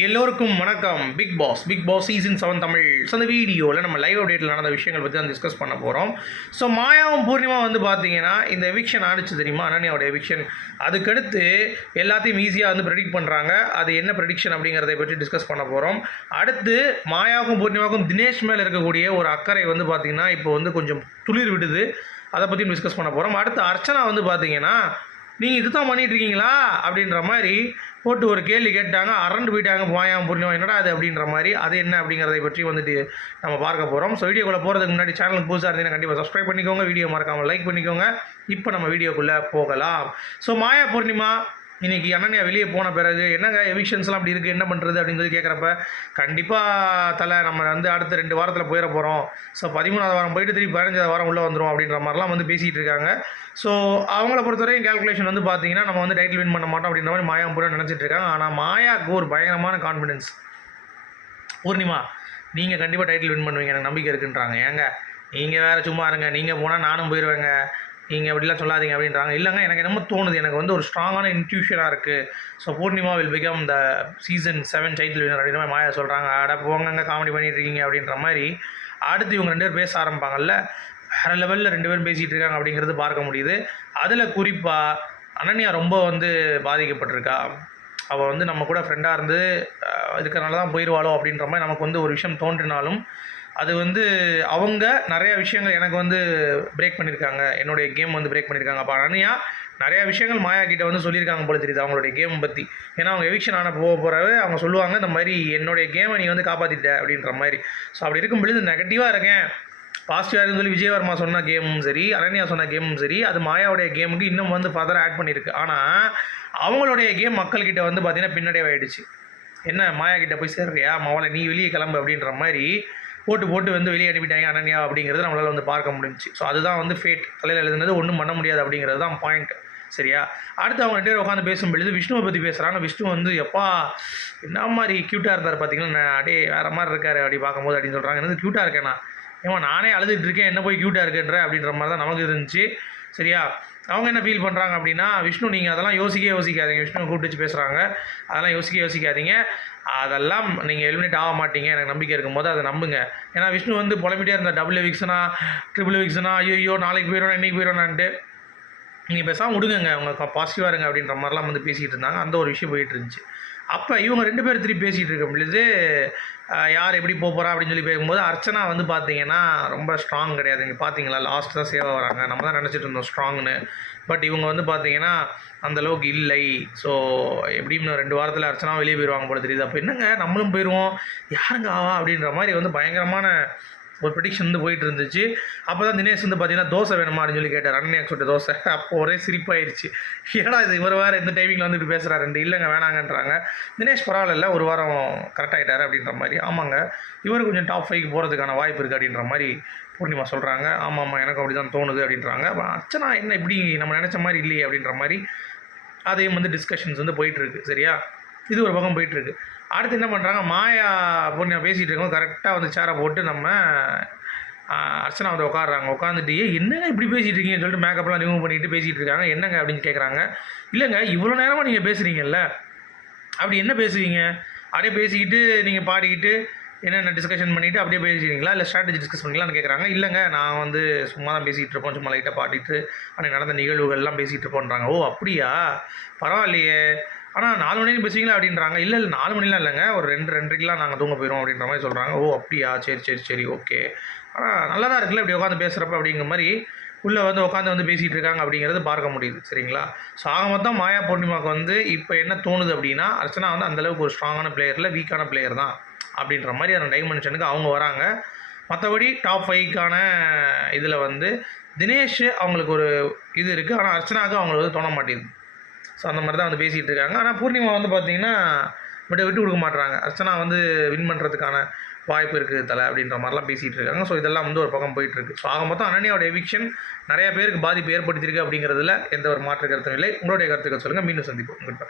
எல்லோருக்கும் வணக்கம். Big boss big boss season seven Tamil. So அந்த வீடியோவில் நம்ம லைவ் அப்டேட்டில் நடந்த விஷயங்கள் பற்றி தான் டிஸ்கஸ் பண்ண போகிறோம் ஸோ மாயாவும் பூர்ணிமா வந்து பார்த்தீங்கன்னா இந்த எவிக்ஷன் ஆனிச்சு தெரியுமா? அனன்யாவோட எவிக்ஷன் அதுக்கடுத்து எல்லாத்தையும் ஈஸியாக வந்து ப்ரெடிக்ட் பண்ணுறாங்க அது என்ன ப்ரெடிக்ஷன் அப்படிங்கிறத பற்றி டிஸ்கஸ் பண்ண போகிறோம் அடுத்து மாயாவுக்கும் பூர்ணிமாவுக்கும் தினேஷ் மேலே இருக்கக்கூடிய ஒரு அக்கறை வந்து பார்த்திங்கன்னா இப்போ வந்து கொஞ்சம் துளிர் விடுது. அதை பற்றியும் டிஸ்கஸ் பண்ண போகிறோம் அடுத்து அர்ச்சனா வந்து பார்த்தீங்கன்னா நீங்கள் இது தான் அப்படின்ற மாதிரி போட்டு ஒரு கேள்வி கேட்டாங்க அரண்டு போயிட்டாங்க போயாம் புரியும் என்னடா அது அப்படின்ற மாதிரி அது என்ன அப்படிங்கிறதை பற்றி வந்துட்டு நம்ம பார்க்க போகிறோம் ஸோ வீடியோக்குள்ளே போகிறதுக்கு முன்னாடி சேனலுக்கு புதுசாக இருந்தீங்கன்னா கண்டிப்பாக சப்ஸ்கிரைப் பண்ணிக்கோங்க வீடியோ மறக்காமல் லைக் பண்ணிக்கோங்க. இப்போ நம்ம வீடியோக்குள்ளே போகலாம். ஸோ மாயா பூர்ணிமா இன்றைக்கி அனன்யா வெளியே போன பிறகு என்னங்க எவிக்ஷன்ஸ்லாம் அப்படி இருக்குது என்ன பண்ணுறது அப்படின்னு சொல்லி கேட்குறப்ப கண்டிப்பாக தலை நம்ம வந்து அடுத்த ரெண்டு வாரத்தில் போயிட போகிறோம் ஸோ பதிமூணாவது வாரம் போயிட்டு திருப்பி பதினஞ்சாவது வாரம் உள்ளே வந்துடும் அப்படின்ற மாதிரிலாம் வந்து பேசிகிட்டு இருக்காங்க. ஸோ அவங்கள பொறுத்தவரைக்கும் கேல்குலேஷன் வந்து பார்த்தீங்கன்னா நம்ம வந்து டைட்டில் வின் பண்ண மாட்டோம் அப்படின்ற மாதிரி மாயா பூரா நினச்சிட்டு இருக்காங்க. ஆனால் மாயாவுக்கு ஒரு பயங்கரமான கான்ஃபிடென்ஸ் பூர்ணிமா நீங்கள் கண்டிப்பாக டைட்டில் வின் பண்ணுவீங்க எனக்கு நம்பிக்கை இருக்குன்றாங்க. ஏங்க நீங்கள் வேறு சும்மா இருங்க நீங்கள் போனால் நானும் போயிடுவேங்க நீங்கள் அப்படிலாம் சொல்லாதீங்க அப்படின்றாங்க. இல்லைங்க எனக்கு என்னமோ தோணுது. எனக்கு வந்து ஒரு ஸ்ட்ராங்கான இன்ட்யூஷனாக இருக்குது so Purnima will become the season seven title winner அப்படின்ற மாதிரி மாயா சொல்கிறாங்க அட போங்க காமெடி பண்ணிட்டு இருக்கீங்க அப்படின்ற மாதிரி அடுத்து இவங்க ரெண்டு பேர் பேச ஆரம்பிப்பாங்கல்ல. வேறு லெவலில் ரெண்டு பேரும் பேசிகிட்டு இருக்காங்க அப்படிங்கிறது பார்க்க முடியுது. அதில் குறிப்பாக அனன்யா ரொம்ப வந்து பாதிக்கப்பட்டிருக்கா. அவள் வந்து நம்ம கூட ஃப்ரெண்டாக இருந்து இருக்கிறனால தான் போயிடுவாளோ அப்படின்ற மாதிரி நமக்கு வந்து ஒரு விஷயம் தோன்றினாலும் அது வந்து அவங்க நிறையா விஷயங்கள் எனக்கு வந்து பிரேக் பண்ணியிருக்காங்க என்னுடைய கேம் வந்து பிரேக் பண்ணியிருக்காங்க அப்போ அனன்யா நிறையா விஷயங்கள் மாயா கிட்ட வந்து சொல்லியிருக்காங்க போல தெரியுது அவங்களுடைய கேம் பற்றி ஏன்னா அவங்க எவிக்ஷன் ஆன போக போகிறவே அவங்க சொல்லுவாங்க இந்த மாதிரி என்னுடைய கேமை நீ வந்து காப்பாற்றிட்ட அப்படின்ற மாதிரி. ஸோ அப்படி இருக்கும் பொழுது நெகட்டிவாக இருக்கேன். பாசிட்டிவாக இருக்குன்னு சொல்லி விஜயவர்மா சொன்ன கேமும் சரி அரண்யா சொன்ன கேமும் சரி அது மாயாவுடைய கேமுக்கு இன்னும் வந்து ஃபர்தர் ஆட் பண்ணியிருக்கு. ஆனால் அவங்களுடைய கேம் மக்கள்கிட்ட வந்து பார்த்தீங்கன்னா பின்னடைவாயிடுச்சு. என்ன மாயா கிட்ட போய் சேர்றியா? மவளை நீ வெளியே கிளம்பு அப்படின்ற மாதிரி போட்டு போட்டு வந்து வெளியே அனுப்பிட்டாங்க அனன்யா அப்படிங்கிறது நம்மளால் வந்து பார்க்க முடிஞ்சு ஸோ அதுதான் வந்து ஃபேட் தலையில் எழுதுனது ஒன்றும் பண்ண முடியாது அப்படிங்கிறது தான் பாயிண்ட் சரியா? அடுத்து அவங்க ரெண்டு பேரும் உட்காந்து பேசும் பொழுது விஷ்ணுவை பற்றி பேசுகிறாங்க விஷ்ணு வந்து எப்பா என்ன மாதிரி க்யூட்டாக இருந்தார் பார்த்தீங்கன்னா அடே வேறு மாதிரி இருக்காரு அப்படி பார்க்கும்போது அப்படின்னு சொல்கிறாங்க என்னது க்யூட்டாக இருக்கேனா? ஏமா நானே அழுதுட்டு இருக்கேன். என்ன போய் க்யூட்டாக இருக்குன்ற அப்படின்ற மாதிரி தான் நமக்கு இருந்துச்சு. சரியா? அவங்க என்ன ஃபீல் பண்ணுறாங்க அப்படின்னா விஷ்ணு நீங்கள் அதெல்லாம் யோசிக்க யோசிக்காதீங்க. விஷ்ணு கூப்பிட்டு வச்சு பேசுகிறாங்க அதெல்லாம் யோசிக்க யோசிக்காதீங்க. அதெல்லாம் நீங்கள் எலிமினேட் ஆக மாட்டீங்க. எனக்கு நம்பிக்கை இருக்கும்போது அதை நம்புங்க. ஏன்னா விஷ்ணு வந்து புலம்பிட்டே இருந்த டபுள் எவிக்ஸனா ட்ரிபிள் எவிக்ஸனா ஐயோ நாளைக்கு போயிடும் இன்னைக்கு போயிடும்னான்ட்டு நீங்கள் பேசாமல் விடுங்க அவங்க பாசிட்டிவாக இருங்க அப்படின்ற மாதிரிலாம் வந்து பேசிகிட்டு இருந்தாங்க. அந்த ஒரு விஷயம் போயிட்டு இருந்துச்சு. அப்போ இவங்க ரெண்டு பேர் திருப்பி பேசிகிட்டு இருக்கும் பொழுது யார் எப்படி போக போகிறா அப்படின்னு சொல்லி பேசும்போது அர்ச்சனா வந்து பார்த்தீங்கன்னா ரொம்ப ஸ்ட்ராங் கிடையாது. இங்கே பார்த்தீங்களா லாஸ்ட் தான் சேவாக வராங்க. நம்ம தான் நினச்சிட்டு இருந்தோம் ஸ்ட்ராங்னு பட் இவங்க வந்து பார்த்தீங்கன்னா அந்த அளவுக்கு இல்லை. ஸோ எப்படின்னு ரெண்டு வாரத்தில் அர்ச்சனா வெளியே போயிடுவாங்க போல தெரியுது. அப்போ என்னங்க? நம்மளும் போயிடுவோம் யாருங்க ஆவா? அப்படின்ற மாதிரி வந்து பயங்கரமான ஒரு ப்ரெடிக்ஷன் வந்து போயிட்டு இருந்துச்சு அப்போ தான் தினேஷ் வந்து பார்த்தீங்கன்னா தோசை வேணுமா? அப்படின்னு சொல்லி கேட்டார். அண்ணன் சொல்லிட்டு தோசை. அப்போ ஒரே சிரிப்பாயிருச்சு. ஏடா இது? இவர் வேறு இந்த டைமிங்கில் வந்து இப்படி பேசுகிறாரு ரெண்டு இல்லைங்க வேணாங்கன்றாங்க. தினேஷ் பரவாயில்ல ஒரு வாரம் கரெக்டாகிட்டார் அப்படின்ற மாதிரி. ஆமாங்க இவர் கொஞ்சம் டாப் ஃபைவ்க்கு போகிறதுக்கான வாய்ப்பு இருக்குது அப்படின்ற மாதிரி பூர்ணிமா சொல்கிறாங்க ஆமாம் ஆமாம் எனக்கு அப்படி தான் தோணுது அப்படின்றாங்க. அப்ப அச்சனா என்ன இப்படி நம்ம நினச்ச மாதிரி இல்லையே அப்படின்ற மாதிரி அதையும் வந்து டிஸ்கஷன்ஸ் வந்து போயிட்டுருக்கு. சரியா? இது ஒரு பக்கம் போயிட்டுருக்கு. அடுத்து என்ன பண்ணுறாங்க மாயா பொண்ணு பேசிகிட்டு இருக்கோம் கரெக்டாக வந்து சேரை போட்டு நம்ம அர்ச்சனா வந்து உட்காடுறாங்க உட்காந்துட்டு என்னங்க இப்படி பேசிகிட்டு இருக்கீங்கன்னு சொல்லிட்டு மேக்கப்லாம் ரிமூவ் பண்ணிட்டு பேசிகிட்டு இருக்காங்க. என்னங்க அப்படின்னு கேட்குறாங்க இல்லைங்க இவ்வளோ நேரமாக நீங்கள் பேசுகிறீங்கல்ல அப்படி என்ன பேசுவீங்க? அப்படியே பேசிக்கிட்டு நீங்கள் பாடிக்கிட்டு என்னென்ன டிஸ்கஷன் பண்ணிவிட்டு அப்படியே பேசிக்கிறீங்களா? இல்லை ஸ்ட்ராட்டஜி டிஸ்கஸ் பண்ணிக்கலாம்னு கேட்குறாங்க இல்லைங்க நான் வந்து சும்மா தான் பேசிகிட்டு இருப்போம் சும்மா லைட்டாக பாடிட்டு அன்றைக்கி நடந்த நிகழ்வுகள்லாம் பேசிகிட்டு இருப்போன்றாங்க ஓ அப்படியா? பரவாயில்லையே. ஆனால் நாலு மணிக்கு பேசுவீங்களா அப்படின்றாங்க. இல்லை இல்லை நாலு மணிலாம் இல்லைங்க. ஒரு ரெண்டு ரெண்டரைக்கெலாம் நாங்கள் தூங்க போயிடும் அப்படின்ற மாதிரி சொல்கிறாங்க ஓ அப்படியா? சரி சரி சரி ஓகே. ஆனால் நல்லா தான் இருக்குல்ல இப்படி உட்காந்து பேசுகிறப்ப அப்படிங்கிற மாதிரி உள்ளே வந்து உட்காந்து வந்து பேசிகிட்டு இருக்காங்க அப்படிங்கிறது பார்க்க முடியுது. சரிங்களா? ஸோ ஆக மொத்தம் மாயா பூர்ணிமாவுக்கு வந்து இப்போ என்ன தோணுது அப்படின்னா அர்ச்சனா வந்து அந்தளவுக்கு ஒரு ஸ்ட்ராங்கான பிளேயரில் வீக்கான பிளேயர் தான் அப்படின்ற மாதிரி அந்த டைமென்ஷனுக்கு அவங்க வராங்க. மற்றபடி டாப் ஃபைவ்க்கான இதில் வந்து தினேஷ் அவங்களுக்கு ஒரு இது இருக்குது ஆனால் அர்ச்சனாவுக்கு அவங்களுக்கு வந்து தோண மாட்டேங்குது. ஸோ அந்த மாதிரி தான் வந்து பேசிகிட்டு இருக்காங்க ஆனால் பூர்ணிமா வந்து பார்த்தீங்கன்னா மட்டும் விட்டு கொடுக்க மாட்டுறாங்க அர்ச்சனா வந்து வின் பண்ணுறதுக்கான வாய்ப்பு இருக்குது தலை அப்படின்ற மாதிரிலாம் பேசிகிட்டு இருக்காங்க ஸோ இதெல்லாம் வந்து ஒரு பக்கம் போயிட்டுருக்கு. ஸோ ஆக மொத்தம் அனன்யாவோட எவிக்ஷன் நிறைய பேருக்கு பாதிப்பு ஏற்படுத்தியிருக்கு அப்படிங்கிறதுல எந்த ஒரு மாற்று கருத்தும் இல்லை. உங்களுடைய கருத்துக்கள் சொல்லுங்கள் மீண்டும் சந்திப்போம். Good bye